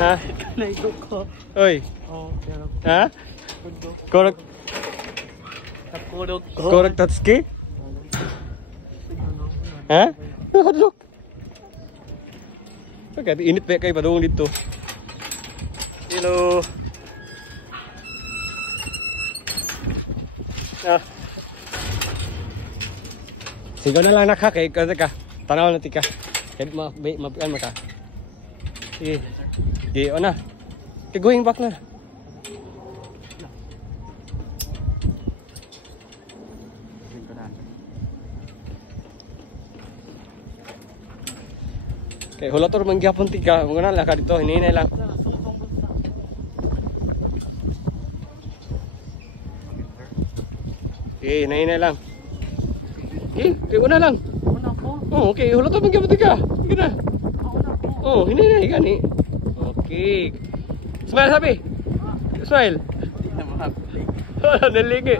Ha? Naigo ko. Oy. Oh, pero. Ha? Korek. Nakulog ko. Korek Tatsuki? Ha? Hadlok. Pagkat init pa kayo padung dito. Hello. Ah. Sigaw na lang nak ha kay kasi ka. Tanaw na tika. Kaya mapian maka. Sige. Sige, o na. Okay, going back na. Okay, hulator manggapon tika. Mga na lang ka dito. Hinihintay lang. Okay, hinihintay lang. Okay, una lang. Una ko. Oh, okay. Hulator manggapon tika. Sige na. Oh, hinihintay gani. Okay. Smile, sabi. Smile. Naligi.